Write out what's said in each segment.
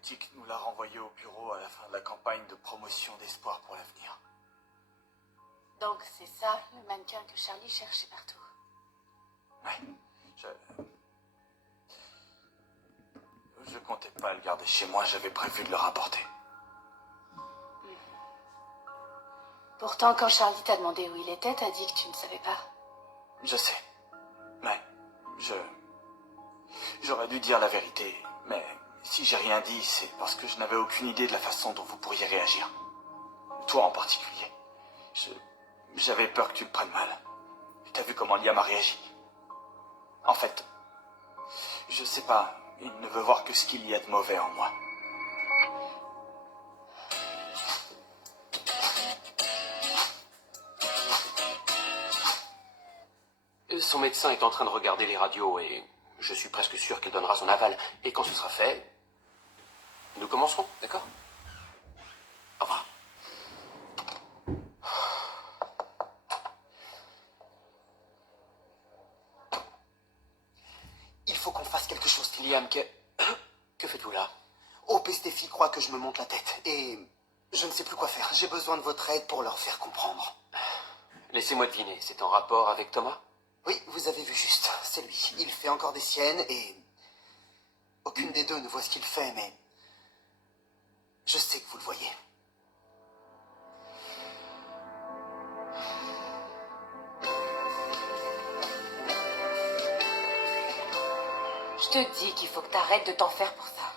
boutique nous l'a renvoyé au bureau à la fin de la campagne de promotion d'espoir pour l'avenir. Donc c'est ça, le mannequin que Charlie cherchait partout. Ouais, je comptais pas le garder chez moi, j'avais prévu de le rapporter. Pourtant, quand Charlie t'a demandé où il était, t'as dit que tu ne savais pas. Je sais. Ouais, j'aurais dû dire la vérité, mais si j'ai rien dit, c'est parce que je n'avais aucune idée de la façon dont vous pourriez réagir. Toi en particulier. J'avais peur que tu le prennes mal. T'as vu comment Liam a réagi. En fait, je sais pas, il ne veut voir que ce qu'il y a de mauvais en moi. Son médecin est en train de regarder les radios et je suis presque sûr qu'il donnera son aval. Et quand ce sera fait, nous commencerons, d'accord? Au revoir. Il faut qu'on fasse quelque chose, Phil. Liam, que faites-vous là? Hope et Steffi croient que je me monte la tête et je ne sais plus quoi faire. J'ai besoin de votre aide pour leur faire comprendre. Laissez-moi deviner, c'est en rapport avec Thomas? Oui, vous avez vu juste, c'est lui. Il fait encore des siennes et aucune des deux ne voit ce qu'il fait, mais je sais que vous le voyez. Je te dis qu'il faut que t'arrêtes de t'en faire pour ça.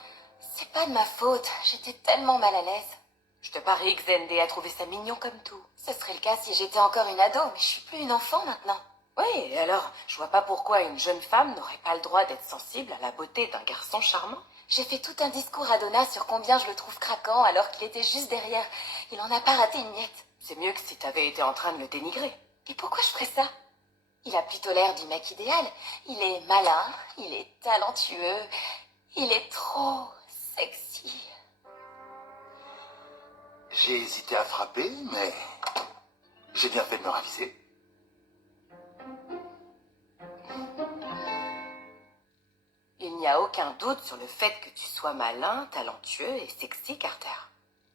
C'est pas de ma faute, j'étais tellement mal à l'aise. Je te parie que Zendé a trouvé ça mignon comme tout. Ce serait le cas si j'étais encore une ado, mais je suis plus une enfant maintenant. Oui, et alors, je vois pas pourquoi une jeune femme n'aurait pas le droit d'être sensible à la beauté d'un garçon charmant. J'ai fait tout un discours à Donna sur combien je le trouve craquant alors qu'il était juste derrière. Il en a pas raté une miette. C'est mieux que si t'avais été en train de le dénigrer. Et pourquoi je ferais ça? Il a plutôt l'air du mec idéal. Il est malin, il est talentueux, il est trop sexy. J'ai hésité à frapper, mais j'ai bien fait de me raviser. Il n'y a aucun doute sur le fait que tu sois malin, talentueux et sexy, Carter.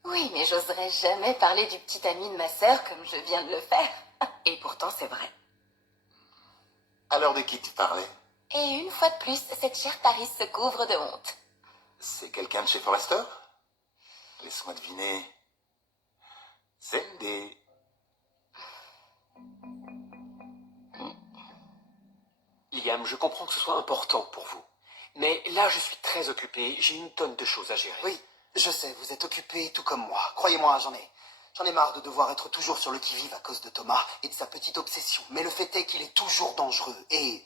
Oui, mais j'oserais jamais parler du petit ami de ma sœur comme je viens de le faire. Et pourtant, c'est vrai. Alors de qui tu parlais? Et une fois de plus, cette chère Paris se couvre de honte. C'est quelqu'un de chez Forrester? Laisse-moi deviner. Zendé. Liam, je comprends que ce soit important pour vous. Mais là, je suis très occupé, j'ai une tonne de choses à gérer. Oui, je sais, vous êtes occupé tout comme moi. Croyez-moi, j'en ai marre de devoir être toujours sur le qui-vive à cause de Thomas et de sa petite obsession. Mais le fait est qu'il est toujours dangereux et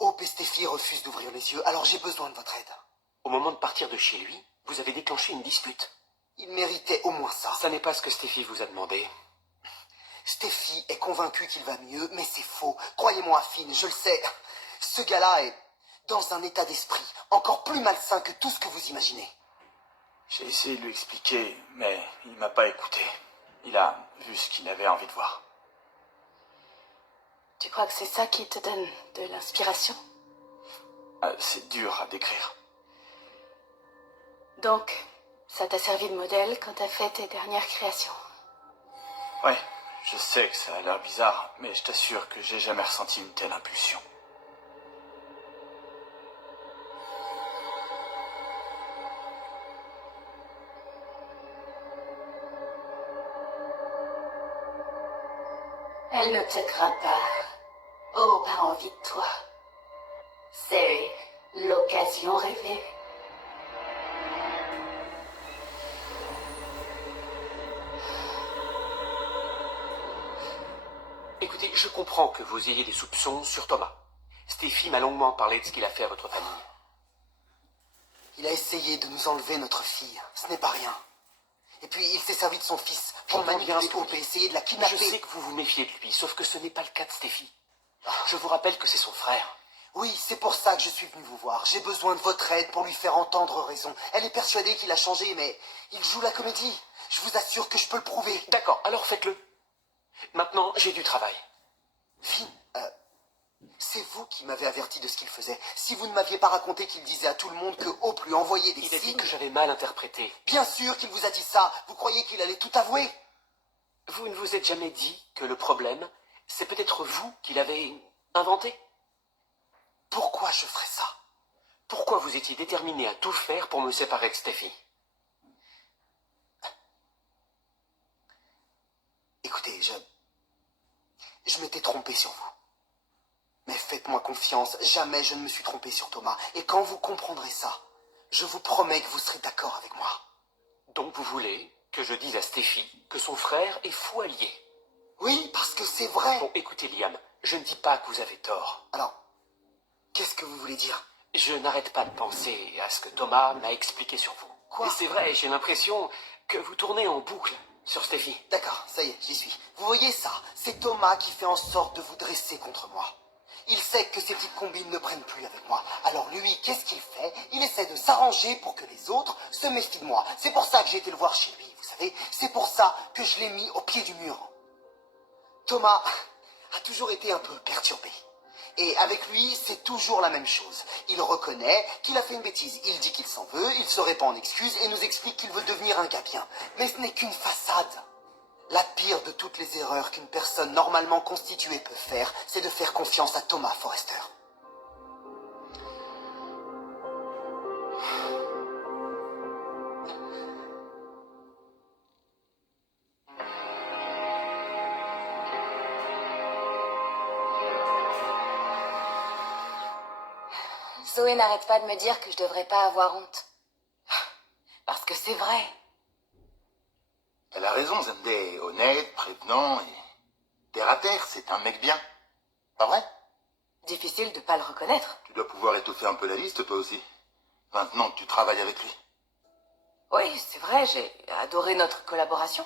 Hope et Steffi refusent d'ouvrir les yeux, alors j'ai besoin de votre aide. Au moment de partir de chez lui, vous avez déclenché une dispute. Il méritait au moins ça. Ça n'est pas ce que Steffi vous a demandé. Steffi est convaincue qu'il va mieux, mais c'est faux. Croyez-moi, Finn, je le sais. Ce gars-là est dans un état d'esprit encore plus malsain que tout ce que vous imaginez. J'ai essayé de lui expliquer, mais il m'a pas écouté. Il a vu ce qu'il avait envie de voir. Tu crois que c'est ça qui te donne de l'inspiration? C'est dur à décrire. Donc, ça t'a servi de modèle quand t'as fait tes dernières créations? Ouais, je sais que ça a l'air bizarre, mais je t'assure que j'ai jamais ressenti une telle impulsion. Elle ne te craint pas. Oh, pas envie de toi. C'est l'occasion rêvée. Écoutez, je comprends que vous ayez des soupçons sur Thomas. Steffi m'a longuement parlé de ce qu'il a fait à votre famille. Il a essayé de nous enlever notre fille. Ce n'est pas rien. Et puis, il s'est servi de son fils pour manipuler Hope et essayer de la kidnapper. Je sais que vous vous méfiez de lui, sauf que ce n'est pas le cas de Steffi. Je vous rappelle que c'est son frère. Oui, c'est pour ça que je suis venu vous voir. J'ai besoin de votre aide pour lui faire entendre raison. Elle est persuadée qu'il a changé, mais il joue la comédie. Je vous assure que je peux le prouver. D'accord, alors faites-le. Maintenant, j'ai du travail. Finn, C'est vous qui m'avez averti de ce qu'il faisait. Si vous ne m'aviez pas raconté qu'il disait à tout le monde que Hope lui envoyait des Il a dit signes... que j'avais mal interprété. Bien sûr qu'il vous a dit ça. Vous croyez qu'il allait tout avouer? Vous ne vous êtes jamais dit que le problème, c'est peut-être vous qui l'avez inventé? Pourquoi je ferais ça? Pourquoi vous étiez déterminé à tout faire pour me séparer de Steffi? Écoutez, je m'étais trompé sur vous. Mais faites-moi confiance, jamais je ne me suis trompé sur Thomas. Et quand vous comprendrez ça, je vous promets que vous serez d'accord avec moi. Donc vous voulez que je dise à Steffi que son frère est fou allié? Oui, parce que c'est vrai. Bon, écoutez Liam, je ne dis pas que vous avez tort. Alors, qu'est-ce que vous voulez dire? Je n'arrête pas de penser à ce que Thomas m'a expliqué sur vous. Quoi? Et c'est vrai, j'ai l'impression que vous tournez en boucle sur Steffi. D'accord, ça y est, j'y suis. Vous voyez ça? C'est Thomas qui fait en sorte de vous dresser contre moi. Il sait que ces petites combines ne prennent plus avec moi. Alors lui, qu'est-ce qu'il fait? Il essaie de s'arranger pour que les autres se méfient de moi. C'est pour ça que j'ai été le voir chez lui, vous savez. C'est pour ça que je l'ai mis au pied du mur. Thomas a toujours été un peu perturbé. Et avec lui, c'est toujours la même chose. Il reconnaît qu'il a fait une bêtise. Il dit qu'il s'en veut, il se répand en excuses et nous explique qu'il veut devenir un gars bien. Mais ce n'est qu'une façade. La pire de toutes les erreurs qu'une personne normalement constituée peut faire, c'est de faire confiance à Thomas Forrester. Zoé n'arrête pas de me dire que je devrais pas avoir honte. Parce que c'est vrai. Elle a raison, Zendé. Honnête, prévenant et terre à terre, c'est un mec bien. Pas vrai? Difficile de pas le reconnaître. Tu dois pouvoir étoffer un peu la liste, toi aussi. Maintenant que tu travailles avec lui. Oui, c'est vrai, j'ai adoré notre collaboration.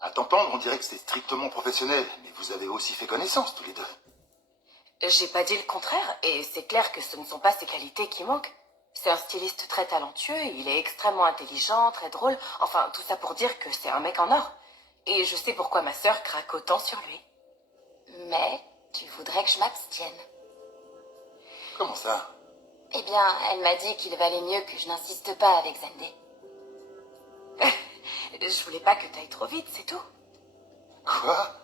À t'entendre, on dirait que c'est strictement professionnel. Mais vous avez aussi fait connaissance, tous les deux. J'ai pas dit le contraire, et c'est clair que ce ne sont pas ses qualités qui manquent. C'est un styliste très talentueux, il est extrêmement intelligent, très drôle, enfin tout ça pour dire que c'est un mec en or. Et je sais pourquoi ma sœur craque autant sur lui. Mais tu voudrais que je m'abstienne. Comment ça? Eh bien, elle m'a dit qu'il valait mieux que je n'insiste pas avec Zendé. Je voulais pas que t'ailles trop vite, c'est tout. Quoi?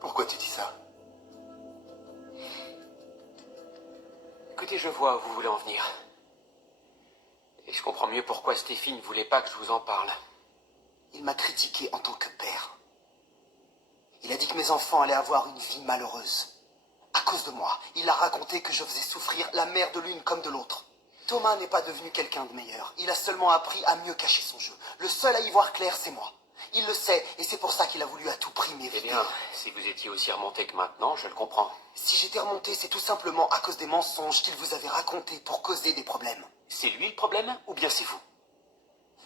Pourquoi tu dis ça? Écoutez, je vois où vous voulez en venir. Et je comprends mieux pourquoi Steffi ne voulait pas que je vous en parle. Il m'a critiqué en tant que père. Il a dit que mes enfants allaient avoir une vie malheureuse. À cause de moi, il a raconté que je faisais souffrir la mère de l'une comme de l'autre. Thomas n'est pas devenu quelqu'un de meilleur. Il a seulement appris à mieux cacher son jeu. Le seul à y voir clair, c'est moi. Il le sait, et c'est pour ça qu'il a voulu à tout prix Eh m'éviter. bien, si vous étiez aussi remonté que maintenant, je le comprends. Si j'étais remonté, c'est tout simplement à cause des mensonges qu'il vous avait racontés pour causer des problèmes. C'est lui le problème, ou bien c'est vous?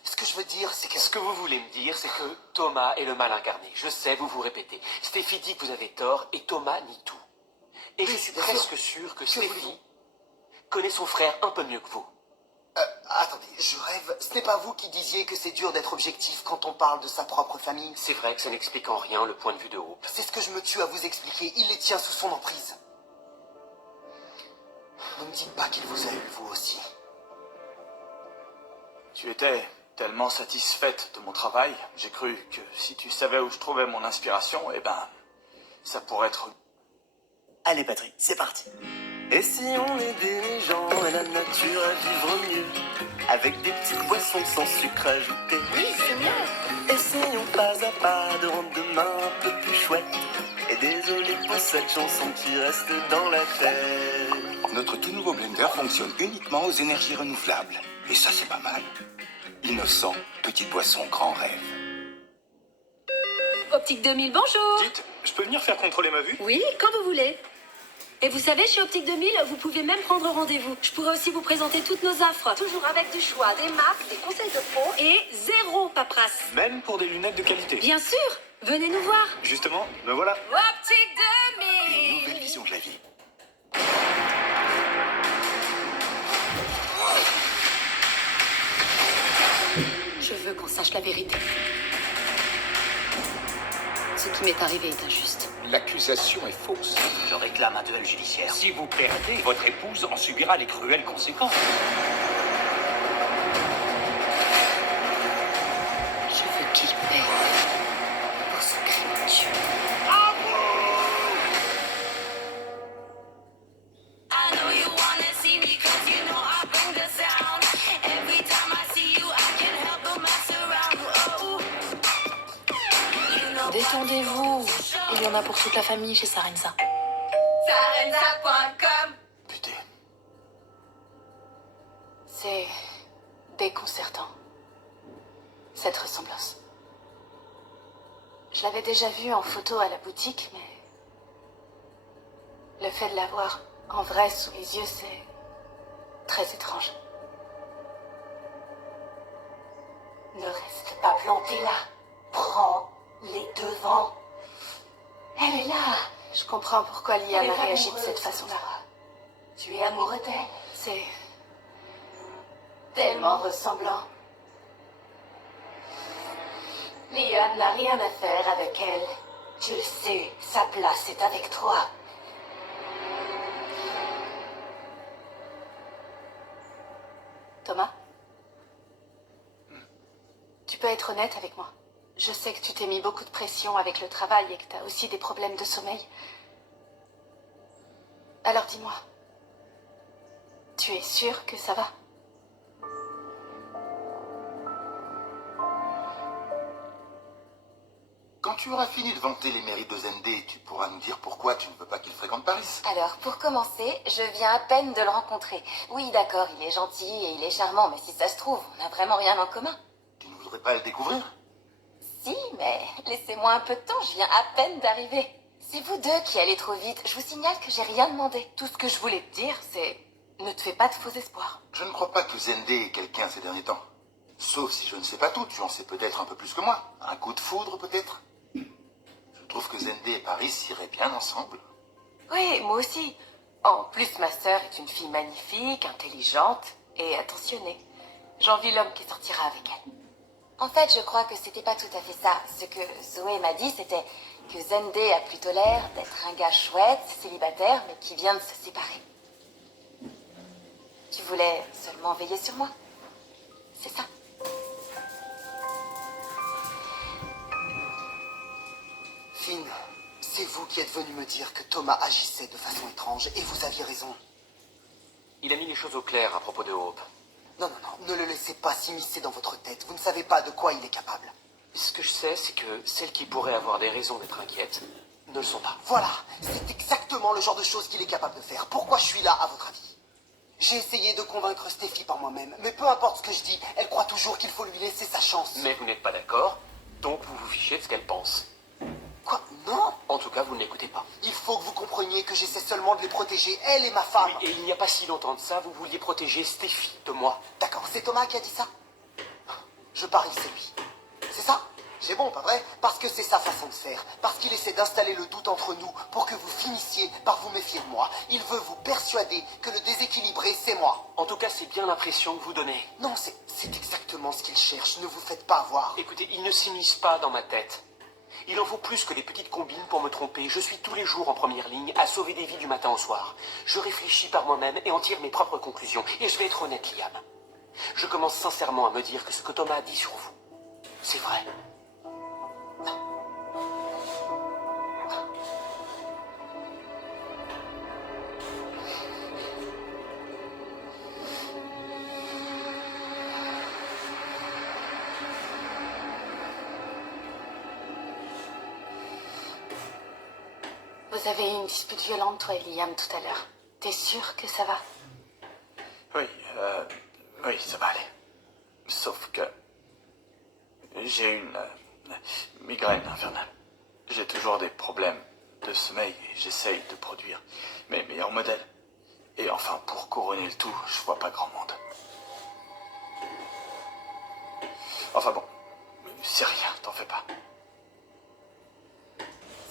Ce que je veux dire, c'est que... Ce que vous voulez me dire, c'est que Thomas est le mal incarné. Je sais, vous vous répétez. Steffi dit que vous avez tort, et Thomas nie tout. Et je suis bien presque sûr que voulez-vous? Steffi connaît son frère un peu mieux que vous. Attendez, je rêve. Ce n'est pas vous qui disiez que c'est dur d'être objectif quand on parle de sa propre famille? C'est vrai que ça n'explique en rien le point de vue de Hope. C'est ce que je me tue à vous expliquer. Il les tient sous son emprise. Ne me dites pas qu'il vous a eu, vous aussi. Tu étais tellement satisfaite de mon travail, j'ai cru que si tu savais où je trouvais mon inspiration, eh ben, ça pourrait être... Allez Patrick, c'est parti. Et si on aidait les gens et la nature à vivre mieux, avec des petites boissons sans sucre ajouté. Oui, c'est mieux. Essayons pas à pas de rendre demain un peu plus chouette. Et désolé pour cette chanson qui reste dans la tête. Notre tout nouveau blender fonctionne uniquement aux énergies renouvelables. Et ça, c'est pas mal. Innocent, petite boisson, grand rêve. Optique 2000, bonjour. Dites, je peux venir faire contrôler ma vue? Oui, quand vous voulez. Et vous savez, chez Optique 2000, vous pouvez même prendre rendez-vous. Je pourrais aussi vous présenter toutes nos offres. Toujours avec du choix, des marques, des conseils de pro et zéro paperasse. Même pour des lunettes de qualité. Bien sûr. Venez nous voir. Justement, me voilà. Optique Une 2000. nouvelle vision de la vie. Je veux qu'on sache la vérité. Ce qui m'est arrivé est injuste. L'accusation est fausse. Je réclame un duel judiciaire. Si vous perdez, votre épouse en subira les cruelles conséquences. Je veux qu'il paie pour ce crime de Dieu. Détendez-vous. Il y en a pour toute la famille chez Sarenza. Sarenza.com. Putain. C'est déconcertant, cette ressemblance. Je l'avais déjà vue en photo à la boutique, mais le fait de la voir en vrai sous les yeux, c'est très étrange. Ne reste pas planté là. Prends les devants. Elle est là. Je comprends pourquoi Liam a réagi de cette façon-là. Tu es amoureux d'elle. C'est Tellement ressemblant. Liam n'a rien à faire avec elle. Tu le sais, sa place est avec toi. Thomas? Tu peux être honnête avec moi. Je sais que tu t'es mis beaucoup de pression avec le travail et que t'as aussi des problèmes de sommeil. Alors dis-moi, tu es sûr que ça va? Quand tu auras fini de vanter les mérites de Zendé, tu pourras nous dire pourquoi tu ne veux pas qu'il fréquente Paris. Alors, pour commencer, je viens à peine de le rencontrer. Oui, d'accord, il est gentil et il est charmant, mais si ça se trouve, on n'a vraiment rien en commun. Tu ne voudrais pas le découvrir? Si, mais laissez-moi un peu de temps, je viens à peine d'arriver. C'est vous deux qui allez trop vite. Je vous signale que j'ai rien demandé. Tout ce que je voulais te dire, c'est ne te fais pas de faux espoirs. Je ne crois pas que Zendé est quelqu'un ces derniers temps. Sauf si je ne sais pas tout, tu en sais peut-être un peu plus que moi. Un coup de foudre peut-être? Je trouve que Zendé et Paris iraient bien ensemble. Oui, moi aussi. En plus, ma sœur est une fille magnifique, intelligente et attentionnée. J'envie l'homme qui sortira avec elle. En fait, je crois que c'était pas tout à fait ça. Ce que Zoé m'a dit, c'était que Zendé a plutôt l'air d'être un gars chouette, célibataire, mais qui vient de se séparer. Tu voulais seulement veiller sur moi. C'est ça. Finn, c'est vous qui êtes venu me dire que Thomas agissait de façon étrange, et vous aviez raison. Il a mis les choses au clair à propos de Hope. Non, non, non, ne le laissez pas s'immiscer dans votre tête. Vous ne savez pas de quoi il est capable. Ce que je sais, c'est que celles qui pourraient avoir des raisons d'être inquiètes ne le sont pas. Voilà, c'est exactement le genre de choses qu'il est capable de faire. Pourquoi je suis là, à votre avis? J'ai essayé de convaincre Steffi par moi-même, mais peu importe ce que je dis, elle croit toujours qu'il faut lui laisser sa chance. Mais vous n'êtes pas d'accord, donc vous vous fichez de ce qu'elle pense. Quoi? Non? En tout cas, vous ne l'écoutez pas. Il faut que vous compreniez que j'essaie seulement de les protéger, elle et ma femme. Oui, et il n'y a pas si longtemps de ça, vous vouliez protéger Steffi de moi. D'accord, c'est Thomas qui a dit ça? Je parie que c'est lui. C'est ça? J'ai bon, pas vrai? Parce que c'est sa façon de faire. Parce qu'il essaie d'installer le doute entre nous pour que vous finissiez par vous méfier de moi. Il veut vous persuader que le déséquilibré, c'est moi. En tout cas, c'est bien l'impression que vous donnez. Non, c'est exactement ce qu'il cherche. Ne vous faites pas avoir. Écoutez, il ne s'immisce pas dans ma tête. Il en faut plus que les petites combines pour me tromper. Je suis tous les jours en première ligne à sauver des vies du matin au soir. Je réfléchis par moi-même et en tire mes propres conclusions. Et je vais être honnête, Liam. Je commence sincèrement à me dire que ce que Thomas a dit sur vous, c'est vrai. Vous avez eu une dispute violente, toi et Liam, tout à l'heure. T'es sûr que ça va? Oui, ça va aller. Sauf que j'ai une migraine infernale. J'ai toujours des problèmes de sommeil et j'essaye de produire mes meilleurs modèles. Et enfin, pour couronner le tout, je vois pas grand monde. Enfin bon, c'est rien, t'en fais pas.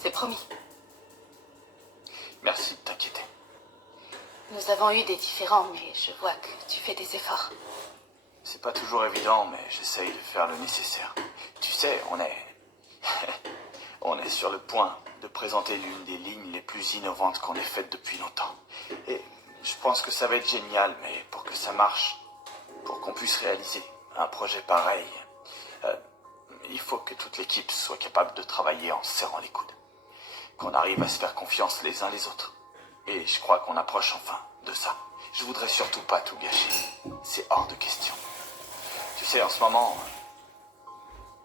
C'est promis. Merci de t'inquiéter. Nous avons eu des différends, mais je vois que tu fais des efforts. C'est pas toujours évident, mais j'essaye de faire le nécessaire. Tu sais, On est sur le point de présenter l'une des lignes les plus innovantes qu'on ait faites depuis longtemps. Et je pense que ça va être génial, mais pour que ça marche, pour qu'on puisse réaliser un projet pareil, il faut que toute l'équipe soit capable de travailler en se serrant les coudes. Qu'on arrive à se faire confiance les uns les autres. Et je crois qu'on approche enfin de ça. Je voudrais surtout pas tout gâcher. C'est hors de question. Tu sais, en ce moment,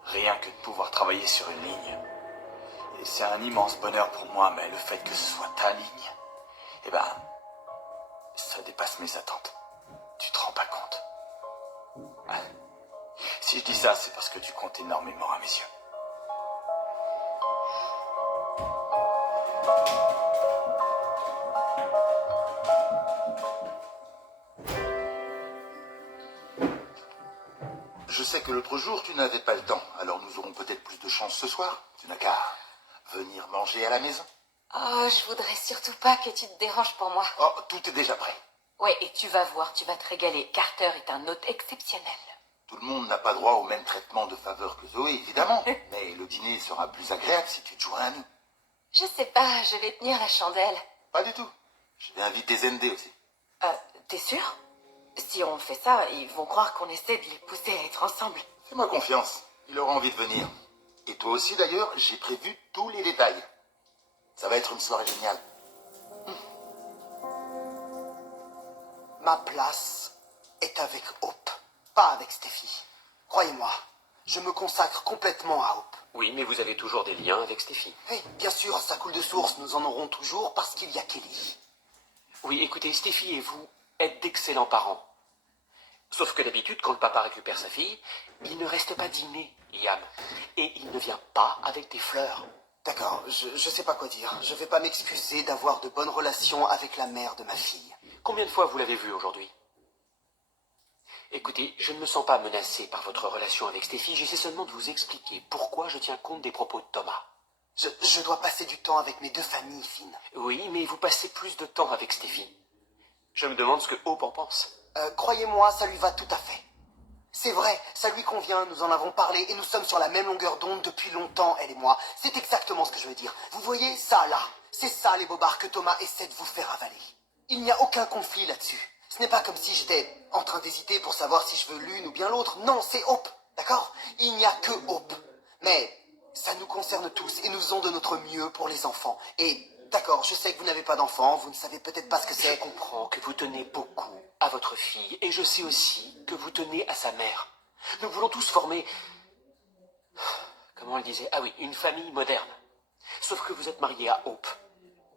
rien que de pouvoir travailler sur une ligne, et c'est un immense bonheur pour moi, mais le fait que ce soit ta ligne, eh ben, ça dépasse mes attentes. Tu te rends pas compte. Ouais. Si je dis ça, c'est parce que tu comptes énormément à mes yeux. Je sais que l'autre jour, tu n'avais pas le temps, alors nous aurons peut-être plus de chance ce soir. Tu n'as qu'à venir manger à la maison. Oh, je voudrais surtout pas que tu te déranges pour moi. Oh, tout est déjà prêt. Ouais, et tu vas voir, tu vas te régaler. Carter est un hôte exceptionnel. Tout le monde n'a pas droit au même traitement de faveur que Zoé, évidemment. Mais le dîner sera plus agréable si tu te joins à nous. Je sais pas, je vais tenir la chandelle. Pas du tout. Je vais inviter Zendé aussi. T'es sûr? Si on fait ça, ils vont croire qu'on essaie de les pousser à être ensemble. Fais-moi confiance. Il aura envie de venir. Et toi aussi, d'ailleurs, j'ai prévu tous les détails. Ça va être une soirée géniale. Ma place est avec Hope, pas avec Steffi. Croyez-moi, je me consacre complètement à Hope. Oui, mais vous avez toujours des liens avec Steffi. Oui, bien sûr, ça coule de source, nous en aurons toujours parce qu'il y a Kelly. Oui, écoutez, Steffi et vous êtes d'excellents parents. Sauf que d'habitude, quand le papa récupère sa fille, il ne reste pas dîner, Liam. Et il ne vient pas avec des fleurs. D'accord, je sais pas quoi dire. Je vais pas m'excuser d'avoir de bonnes relations avec la mère de ma fille. Combien de fois vous l'avez vu aujourd'hui? Écoutez, je ne me sens pas menacé par votre relation avec Steffi. J'essaie seulement de vous expliquer pourquoi je tiens compte des propos de Thomas. Je dois passer du temps avec mes deux familles, Finn. Oui, mais vous passez plus de temps avec Steffi. Je me demande ce que Hope en pense. Croyez-moi, ça lui va tout à fait. C'est vrai, ça lui convient, nous en avons parlé et nous sommes sur la même longueur d'onde depuis longtemps, elle et moi. C'est exactement ce que je veux dire. Vous voyez, ça là, c'est ça les bobards que Thomas essaie de vous faire avaler. Il n'y a aucun conflit là-dessus. Ce n'est pas comme si j'étais en train d'hésiter pour savoir si je veux l'une ou bien l'autre. Non, c'est Hope, d'accord? Il n'y a que Hope. Mais ça nous concerne tous et nous faisons de notre mieux pour les enfants. Et d'accord, je sais que vous n'avez pas d'enfants, vous ne savez peut-être pas ce que c'est. Je comprends que vous tenez beaucoup à votre fille et je sais aussi que vous tenez à sa mère. Nous voulons tous former... Comment elle disait? Ah oui, une famille moderne. Sauf que vous êtes marié à Hope.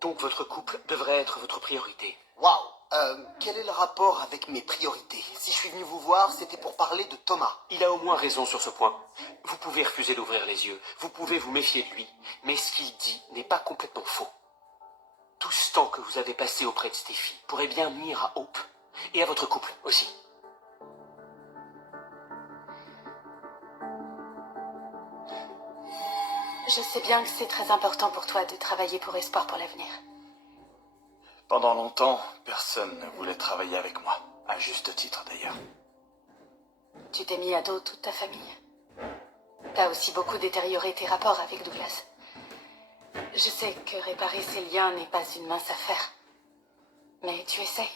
Donc votre couple devrait être votre priorité. Waouh! Quel est le rapport avec mes priorités? Si je suis venu vous voir, c'était pour parler de Thomas. Il a au moins raison sur ce point. Vous pouvez refuser d'ouvrir les yeux, vous pouvez vous méfier de lui, mais ce qu'il dit n'est pas complètement faux. Tout ce temps que vous avez passé auprès de Steffi pourrait bien nuire à Hope et à votre couple aussi. Je sais bien que c'est très important pour toi de travailler pour Espoir pour l'avenir. Pendant longtemps, personne ne voulait travailler avec moi. À juste titre, d'ailleurs. Tu t'es mis à dos toute ta famille. T'as aussi beaucoup détérioré tes rapports avec Douglas. Je sais que réparer ces liens n'est pas une mince affaire. Mais tu essaies.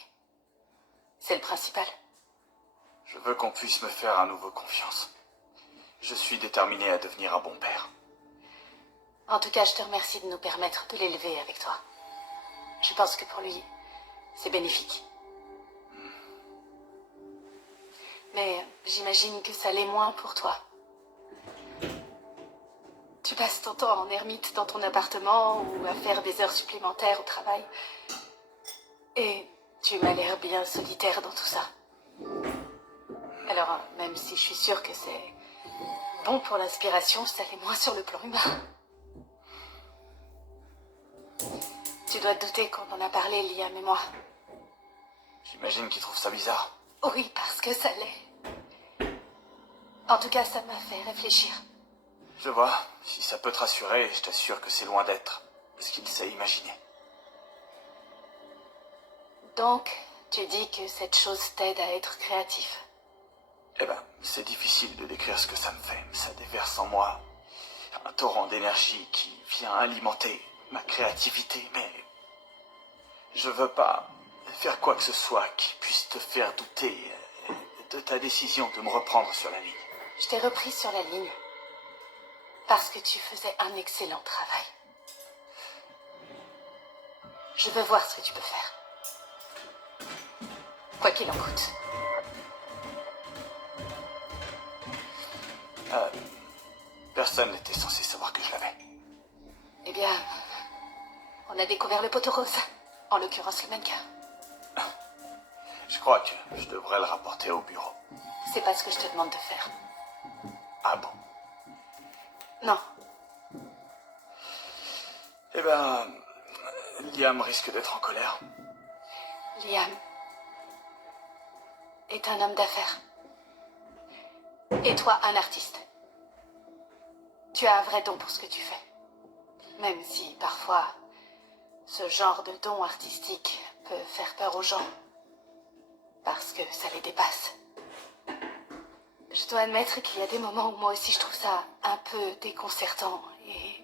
C'est le principal. Je veux qu'on puisse me faire à nouveau confiance. Je suis déterminé à devenir un bon père. En tout cas, je te remercie de nous permettre de l'élever avec toi. Je pense que pour lui, c'est bénéfique. Mais j'imagine que ça l'est moins pour toi. Tu passes ton temps en ermite dans ton appartement ou à faire des heures supplémentaires au travail. Et tu m'as l'air bien solitaire dans tout ça. Alors, même si je suis sûre que c'est bon pour l'inspiration, ça l'est moins sur le plan humain. Tu dois te douter qu'on en a parlé, Liam et moi. J'imagine qu'il trouve ça bizarre. Oui, parce que ça l'est. En tout cas, ça m'a fait réfléchir. Je vois. Si ça peut te rassurer, je t'assure que c'est loin d'être ce qu'il sait imaginer. Donc, tu dis que cette chose t'aide à être créatif. Eh ben, c'est difficile de décrire ce que ça me fait. Ça déverse en moi Un torrent d'énergie qui vient alimenter ma créativité, mais je veux pas faire quoi que ce soit qui puisse te faire douter de ta décision de me reprendre sur la ligne. Je t'ai repris sur la ligne parce que tu faisais un excellent travail. Je veux voir ce que tu peux faire. Quoi qu'il en coûte. Personne n'était censé savoir que je l'avais. Eh bien, on a découvert le poteau rose. En l'occurrence, le mannequin. Je crois que je devrais le rapporter au bureau. C'est pas ce que je te demande de faire. Ah bon? Non. Eh ben, Liam risque d'être en colère. Liam est un homme d'affaires. Et toi, un artiste. Tu as un vrai don pour ce que tu fais. Même si, parfois, ce genre de don artistique peut faire peur aux gens. Parce que ça les dépasse. Je dois admettre qu'il y a des moments où moi aussi je trouve ça un peu déconcertant. Et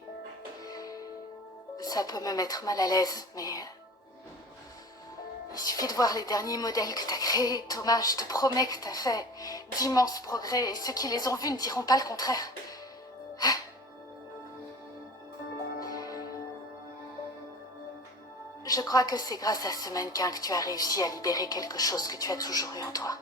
ça peut me mettre mal à l'aise, mais... Il suffit de voir les derniers modèles que t'as créés, Thomas. Je te promets que t'as fait d'immenses progrès et ceux qui les ont vus ne diront pas le contraire. Je crois que c'est grâce à ce mannequin que tu as réussi à libérer quelque chose que tu as toujours eu en toi.